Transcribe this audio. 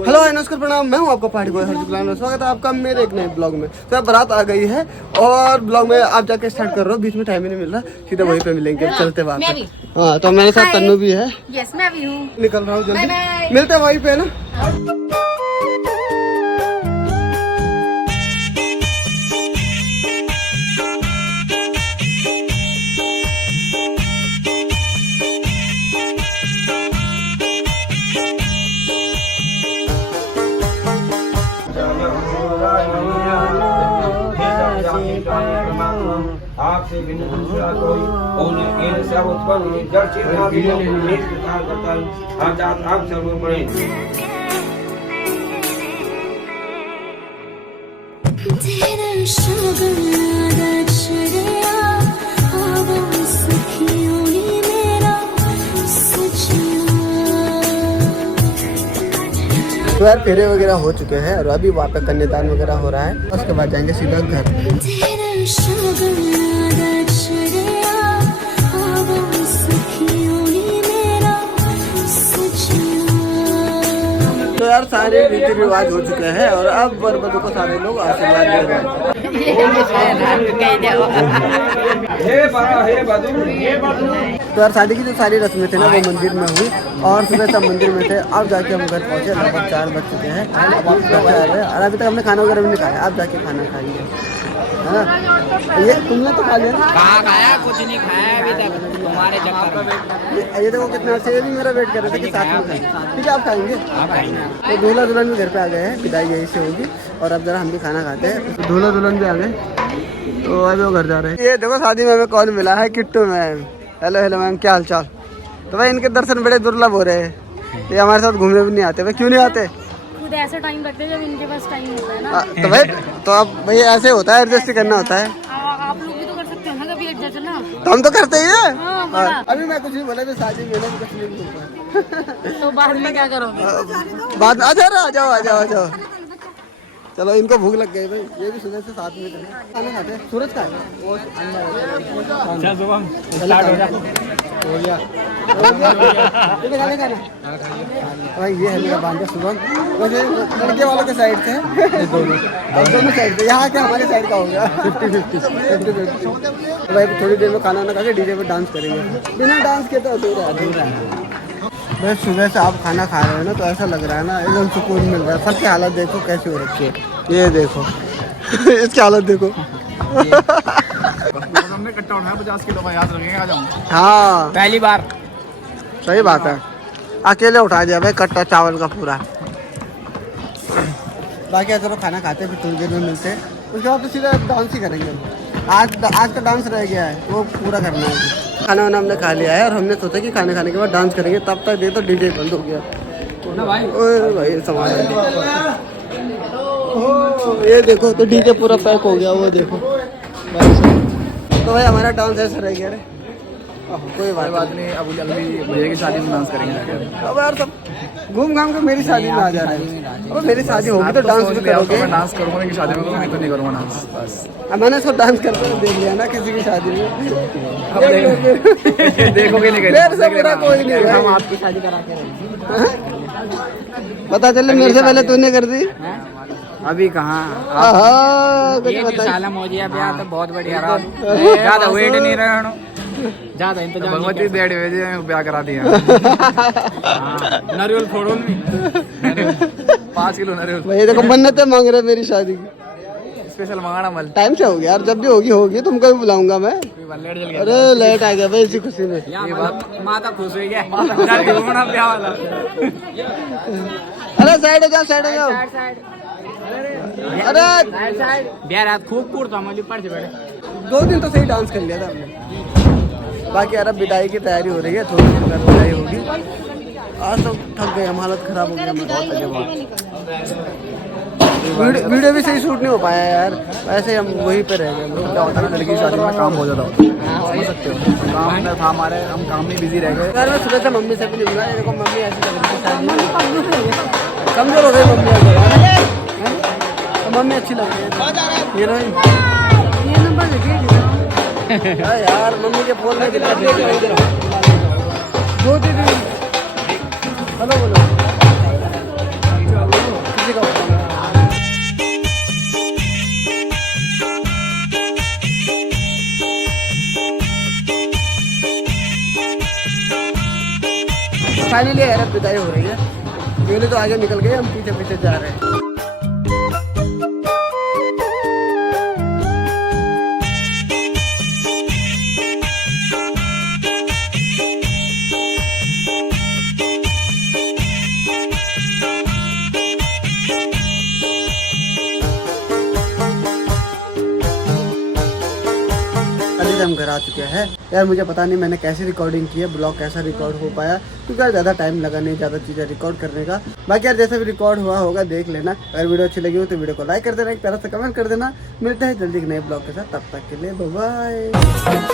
Hello नमस्कार प्रणाम, मैं हूं आपका पार्टी बॉय हर्षित गुलाम। स्वागत है आपका मेरे एक नए ब्लॉग में। तो अब बारात आ गई है और ब्लॉग में आप जाके स्टार्ट कर रहा हूँ, बीच में टाइम ही नहीं मिल रहा, सीधा वहीं पे मिलेंगे, चलते बात है। हाँ तो मेरे साथ तन्नू भी है। यस मैं भी हूँ, निकल रहा हूँ जल्दी, मिलते हैं वहीं पे ना। आपसे विनम्र कोई और इन सब उत्पन्न जड़ चिन्ह आदि को एक प्रकार करता है। आप सर्व पढ़े। तो यार फेरे वगैरह हो चुके हैं और अभी वहाँ पे कन्यादान वगैरह हो रहा है, उसके बाद जाएंगे सीधा घर। तो यार सारे रीति रिवाज हो चुके हैं और अब वर वधू को सारे लोग आशीर्वाद दे रहे हैं। तो यार शादी की जो सारी रस्में थे ना वो मंदिर में हुई और सुबह सब मंदिर में थे। अब जाके हम घर पहुंचे, लगभग 4 बज चुके हैं। अब आप लोग आ रहे हैं और अभी तक हमने खाना वगैरह भी नहीं खाया। आप जाके खाना खाएंगे, है ना? ये तुमने तो खा लिया ना? कहाँ खाया? कुछ नहीं खाया अभी तक तुम्हारे चक्कर में। ये देखो कितना अच्छे, ये भी मेरा वेट कर रहे थे कि साथ में खाएं। ठीक है आप खाएंगे? तो दूल्हा दुल्हन भी घर पे आ गए हैं, विदाई यही से होगी और अब जरा हम भी खाना खाते हैं। तो दूल्हा दुल्हन भी आ गए तो अभी वो घर जा रहे हैं। ये देखो शादी में हमें कौन मिला है, Kittu ma'am. Hello hello ma'am, क्या हाल चाल? तो भाई इनके दर्शन बड़े दुर्लभ हो रहे हैं, ये हमारे साथ घूमने भी नहीं आते। भाई क्यों नहीं आते? खुद ऐसा टाइम रखते हैं जब इनके पास टाइम होता है ना। तो भाई तो अब भाई ऐसे होता है, एडजस्ट करना होता है। आप लोग भी तो कर सकते हो ना कभी एडजस्ट ना। तो हम तो करते ही हैं। हाँ, अभी मैं कुछ नहीं बोला, तो शादी में भी कुछ नहीं बोलता। तो बाद में क्या करोगे? बाद आ जाओ। चलो इनको भूख लग गई भाई, ये भी सुबह से साथ में खाना खाते हैं। सूरज का भाई ये है मेरा बांधा शुभम। वैसे लड़के वालों के साइड से दोनों साइड से, यहाँ क्या हमारे साइड का हो गया 50-50। तो भाई थोड़ी देर में खाना खा के डीजे पे डांस करेंगे, बिना डांस के तो अधूरा है। भाई सुबह से आप खाना खा रहे हो ना तो ऐसा लग रहा है ना एकदम सुकून मिल रहा है। सबकी हालत देखो कैसी हो रखी है, ये देखो इसकी हालत देखो। हमने कट्टा उठाया 50 किलो का, याद रखेंगे आज हम। हाँ पहली बार। सही बात है, अकेले उठा दिया भाई कट्टा चावल का पूरा। बाकी चलो खाना खाते हैं, फिर थोड़ी देर में मिलते हैं। उसके बाद तो सीधा डांस ही करेंगे। आज का डांस रह गया है, वो पूरा करना है। खाना वाना हमने खा लिया है और हमने सोचा कि खाने खाने के बाद डांस करेंगे, तब तक देखो डीजे बंद हो गया। ओए भाई सामान ये देखो, तो डीजे पूरा पैक हो गया, वो देखो। तो भाई हमारा डांस ऐसा रह गया रे। कोई बात नहीं, अब भैया की शादी में डांस करेंगे। अब यार सब घूम घाम के मेरी शादी में आ जा रहा है। अब मेरी शादी होगी तो डांस भी करोगे? मैं डांस करूँगा कि शादी में, तो नहीं करूँगा डांस बस। मैंने सब डांस करते हुए देख लिया ना किसी की शादी में। देखोगे नहीं, मेरे से बुरा कोई नहीं है। हम आपकी शादी करा के पता चले मेरे से पहले तूने कर दी। अभी कहाँ? ये जो साला मौजिया ब्याह तो बहुत बढ़िया रहा, ज्यादा वेट नहीं रहा, ज्यादा इंतजाम। भगवती डेढ़ बजे ब्याह करा दिया। नारियल फोड़ो में 5 किलो नारियल भाई देखो मन्नतें मांग रहे मेरी शादी की। स्पेशल मंगाना मल। टाइम से हो गया यार, जब भी होगी तुमको भी बुलाऊंगा मैं। अरे लेट आ गया भाई इसी खुशी में। माता खुश हो गया, ब्याह वाला। अरे साइड हो जाओ। अरे ब्याह रात खूब पूर्ता मुझे पड़ से बैठे 2 दिन तो सही डांस कर लिया था हमने। बाकी यार अब विदाई की तैयारी हो रही है, थोड़ी देर में विदाई होगी। आज तो थक गए हम, हालत खराब हो गई। वीडियो भी सही शूट नहीं हो पाया यार, ऐसे हम वहीं पे रह गए। मतलब क्या होता है ना, लड़की की शादी में काम बहुत ज़्यादा होता है, समझ सकते हो। काम में था हमारे, हम काम में बिजी रह गए यार। मैं सुबह से मम्मी से भी नहीं मिला, देखो मम्मी ऐसी लग रही है शादी में, कमजोर हो गई मम्मी। तो मम्मी अच्छी लग रही है हीरोइन। ये नंबर देखिए यार मम्मी के फोन में दिक्कत दो दीदी हेलो बोलो किसी का फाइनली हैरत विदाई हो रही है। पहले तो आगे निकल गए, हम पीछे पीछे जा रहे हैं। हम घर आ चुके हैं यार। मुझे पता नहीं मैंने कैसे रिकॉर्डिंग की है, ब्लॉग कैसा रिकॉर्ड हो पाया, क्योंकि यार ज़्यादा टाइम लगा नहीं ज़्यादा चीज़ें रिकॉर्ड करने का। बाकी यार जैसा भी रिकॉर्ड हुआ होगा देख लेना। अगर वीडियो अच्छी लगी हो तो वीडियो को लाइक कर देना, एक प्यारा सा कमेंट कर देना। मिलते हैं जल्दी एक नए ब्लॉग के साथ, तब तक के लिए बाय बाय।